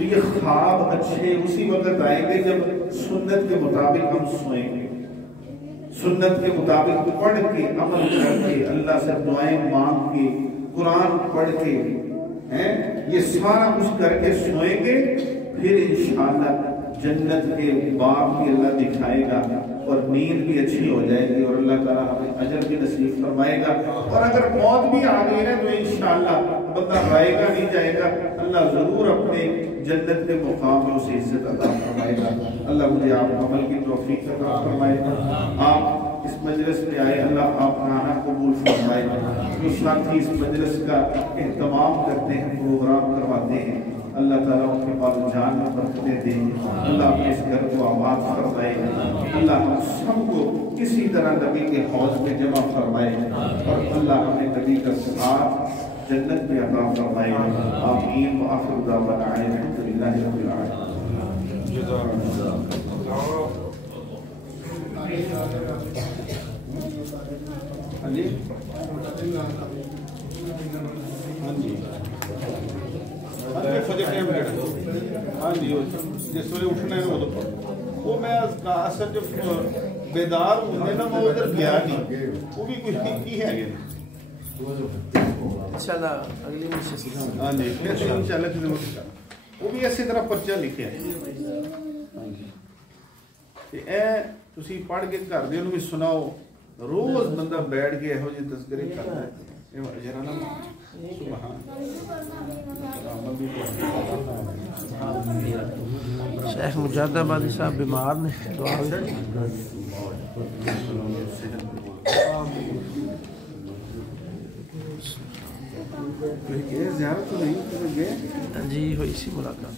تو یہ خواب اچھے اسی وقت آئیں گے جب سنت کے مطابق ہم سوئیں گے، سنت کے مطابق پڑھ کے عمل کر کے اللہ سے دعائیں مانگ کے قرآن پڑھ کے یہ سارا کچھ کر کے سوئیں گے، پھر انشاءاللہ جنت کے باغ بھی اللہ دکھائے گا اور نیند بھی اچھی ہو جائے گی اور اللہ تعالیٰ ہمیں اجر بھی نصیب فرمائے گا۔ اور اگر موت بھی آ گئی ہے تو انشاءاللہ بندہ رائے گا نہیں جائے گا، اللہ ضرور اپنے جنت کے مقام میں اسے عزت عطا فرمائے گا۔ اللہ مجھے آپ عمل کی توفیق عطا فرمائے گا۔ آپ اس مجلس میں آئے، اللہ آپ کا آنا قبول فرمائے گا۔ جو ساتھی اس مجلس کا اہتمام کرتے ہیں، پروگرام کرواتے ہیں، اللہ تعالیٰ ان کے پاس جان میں برکتیں دیں، اللہ اپنے اس گھر کو آباد فرمائے، اللہ ہم سب کو کسی طرح نبی کے حوض میں جمع فرمائے اور اللہ ہمیں نبی کا ساتھ جنت میں عطا فرمائے۔ آمین وآخر دعوانا الحمدللہ رب العالمین۔ ہاں جی فجر ٹائم ہاں جی جس ویلے اٹھنا ہے وہ میں اصل جو بیدار ہونے نا وہ ادھر گیا نہیں، وہ بھی کچھ کی ہے انشاءاللہ اگلی نشست ہاں جی انشاءاللہ وہ بھی اسی طرح پرچہ لکھے اے تسی پڑھ کے گھر دے نوں بھی سناؤ، روز بندہ بیٹھ کے یہو جہے تذکرے کرتا ہے۔ شیخ مجاہد آبادی صاحب بیمار نے، دعا زیارت تو نہیں گئے جی ہوئی سی ملاقات۔